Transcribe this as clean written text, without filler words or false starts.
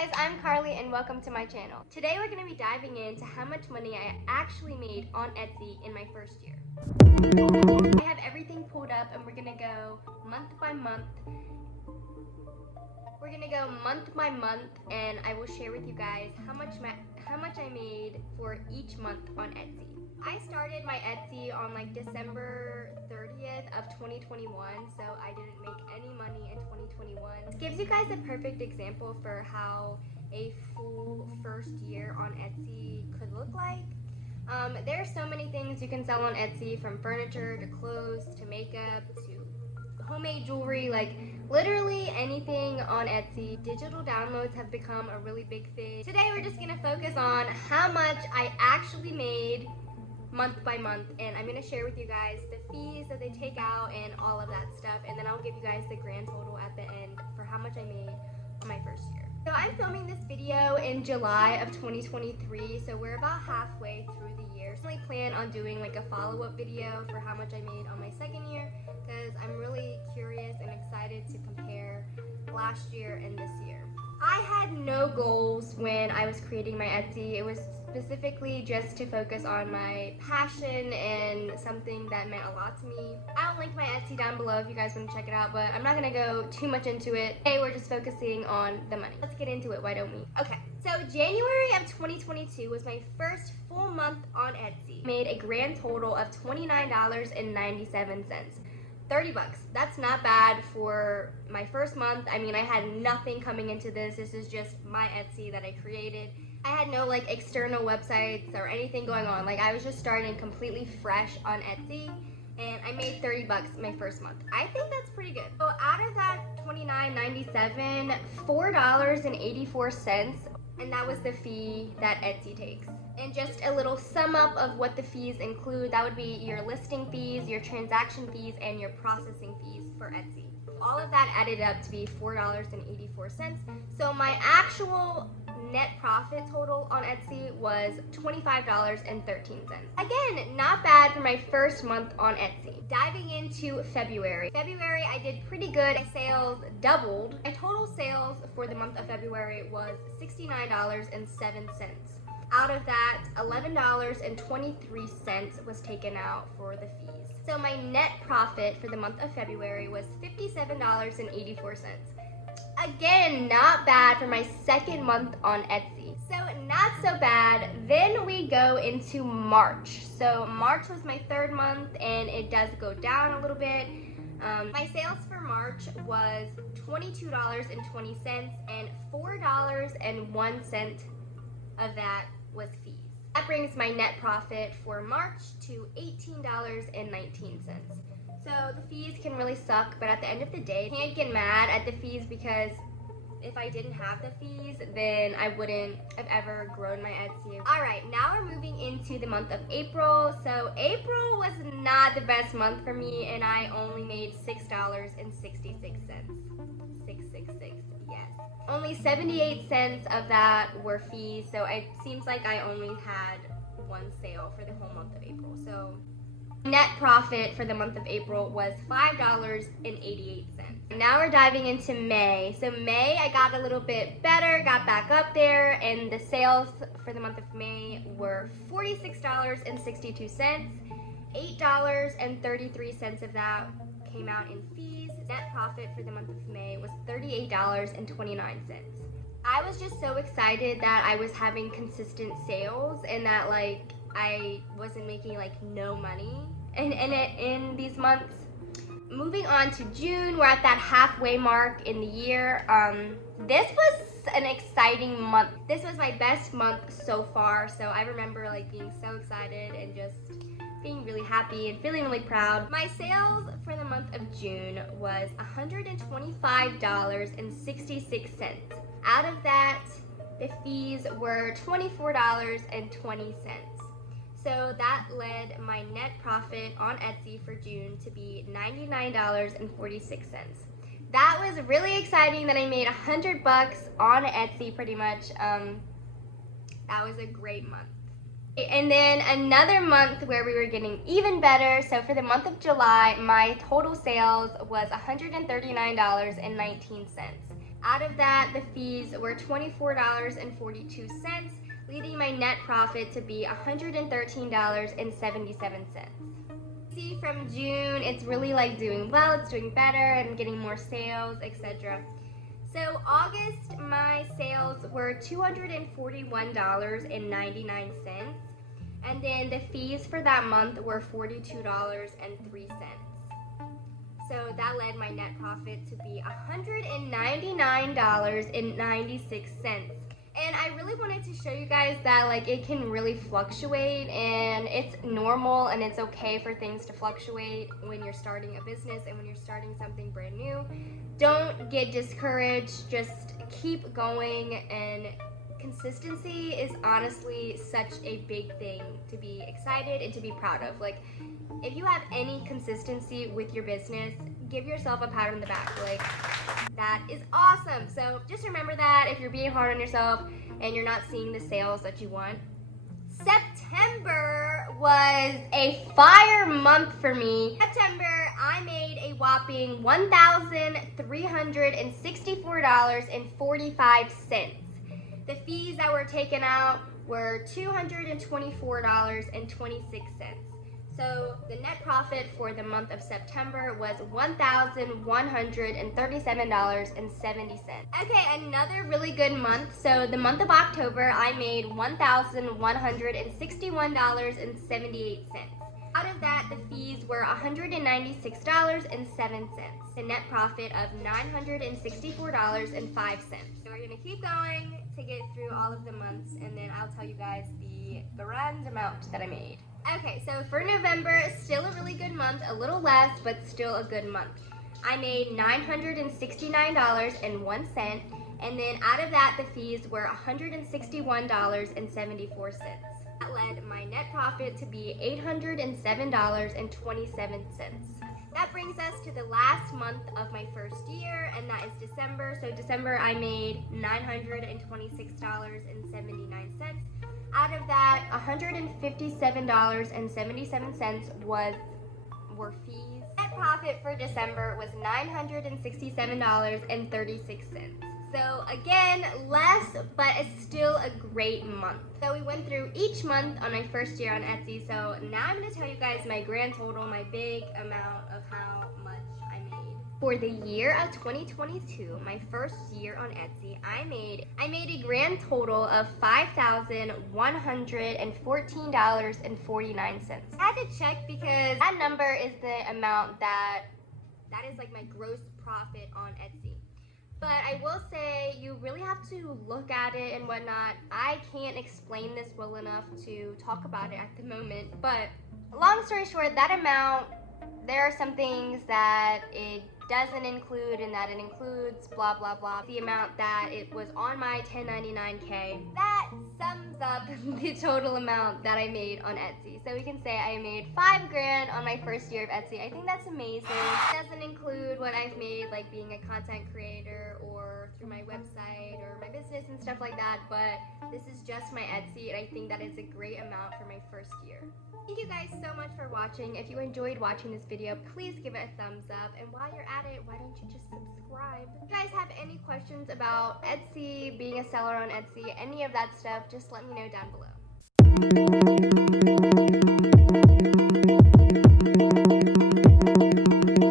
guys, I'm Carly and welcome to my channel. Today we're going to be diving into how much money I actually made on Etsy in my first year. I have everything pulled up and we're going to go month by month. We're going to go month by month and I will share with you guys how much I made for each month on Etsy. I started my Etsy on like December 30th of 2021, so I didn't make any money in 2021. This gives you guys a perfect example for how a full first year on Etsy could look like. There are so many things you can sell on Etsy, from furniture to clothes to makeup to homemade jewelry, like literally anything on Etsy. Digital downloads have become a really big thing. Today we're just gonna focus on how much I actually made month by month, and I'm going to share with you guys the fees that they take out and all of that stuff, and then I'll give you guys the grand total at the end for how much I made on my first year. So I'm filming this video in July of 2023, so we're about halfway through the year. I really plan on doing like a follow-up video for how much I made on my second year, because I'm really curious and excited to compare last year and this year. I had no goals when I was creating my Etsy. It was specifically just to focus on my passion and something that meant a lot to me. I'll link my Etsy down below if you guys want to check it out, but I'm not going to go too much into it. Today we're just focusing on the money. Let's get into it, why don't we? Okay, so January of 2022 was my first full month on Etsy. I made a grand total of $29.97. 30 bucks. That's not bad for my first month. I mean, I had nothing coming into this. This is just my Etsy that I created. I had no like external websites or anything going on. Like, I was just starting completely fresh on Etsy, and I made 30 bucks my first month. I think that's pretty good. So out of that $29.97, $4.84, and that was the fee that Etsy takes. And just a little sum up of what the fees include, that would be your listing fees, your transaction fees, and your processing fees for Etsy. All of that added up to be $4.84. So my actual net profit total on Etsy was $25.13. Again, not bad for my first month on Etsy. Diving into February. February, I did pretty good. My sales doubled. My total sales for the month of February was $69.07. Out of that, $11.23 was taken out for the fees. So my net profit for the month of February was $57.84. Again, not bad for my second month on Etsy. So not so bad. Then we go into March. So March was my third month, and it does go down a little bit. My sales for March was $22.20, and $4.01 of that was fees. That brings my net profit for March to $18.19. So the fees can really suck, but at the end of the day, I can't get mad at the fees, because if I didn't have the fees, then I wouldn't have ever grown my Etsy. Alright, now we're moving into the month of April. So April was not the best month for me, and I only made $6.66. 666, yes. Only 78 cents of that were fees, so it seems like I only had one sale for the whole month of April. So net profit for the month of April was $5.88. Now we're diving into May. So May, I got a little bit better, got back up there, and the sales for the month of May were $46.62. $8.33 of that came out in fees. Net profit for the month of May was $38.29. I was just so excited that I was having consistent sales, and that like I wasn't making like no money in these months. Moving on to June, we're at that halfway mark in the year. This was an exciting month. This was my best month so far, so I remember like being so excited and just being really happy and feeling really proud. My sales for the month of June was $125.66. Out of that, the fees were $24.20. So that led my net profit on Etsy for June to be $99.46. That was really exciting that I made 100 bucks on Etsy pretty much. That was a great month. And then another month where we were getting even better. So for the month of July, my total sales was $139.19. Out of that, the fees were $24.42, leading my net profit to be $113.77. See, from June, it's really like doing well, it's doing better, and getting more sales, etc. So August, my sales were $241.99, and then the fees for that month were $42.03. So that led my net profit to be $199.96. And I really wanted to show you guys that like it can really fluctuate, and it's normal and it's okay for things to fluctuate when you're starting a business and when you're starting something brand new. Don't get discouraged, just keep going, and consistency is honestly such a big thing to be excited and to be proud of. Like, if you have any consistency with your business, give yourself a pat on the back. Like, that is awesome. So just remember that if you're being hard on yourself and you're not seeing the sales that you want. September was a fire month for me. September, I made a whopping $1,364.45. The fees that were taken out were $224.26. So the net profit for the month of September was $1,137.70. Okay, another really good month. So the month of October, I made $1,161.78. Out of that, the fees were $196.07. The net profit of $964.05. So we're gonna keep going to get through all of the months, and then I'll tell you guys the grand amount that I made. Okay, so for November, still a really good month, a little less, but still a good month. I made $969.01, and then out of that, the fees were $161.74. That led my net profit to be $807.27. That brings us to the last month of my first year, and that is December. So December, I made $926.79. Out of that, $157.77 were fees. Net profit for December was $967.36. So again, less, but it's still a great month. So we went through each month on my first year on Etsy. So now I'm gonna tell you guys my grand total, my big amount of how much I made. For the year of 2022, my first year on Etsy, I made a grand total of $5,114.49. I had to check because that number is the amount that is like my gross profit on Etsy. But I will say, you really have to look at it and whatnot. I can't explain this well enough to talk about it at the moment. But long story short, that amount, there are some things that it doesn't include and that it includes, blah, blah, blah. The amount that it was on my 1099K, that sums up the total amount that I made on Etsy. So we can say I made $5,000 on my first year of Etsy. I think that's amazing. It doesn't include what I've made, like being a content creator or through my website or my business and stuff like that, but this is just my Etsy, and I think that is a great amount for my first year. Thank you guys so much for watching. If you enjoyed watching this video, please give it a thumbs up, and while you're at it, why don't you just subscribe? If you guys have any questions about Etsy, being a seller on Etsy, any of that stuff, just let me know down below.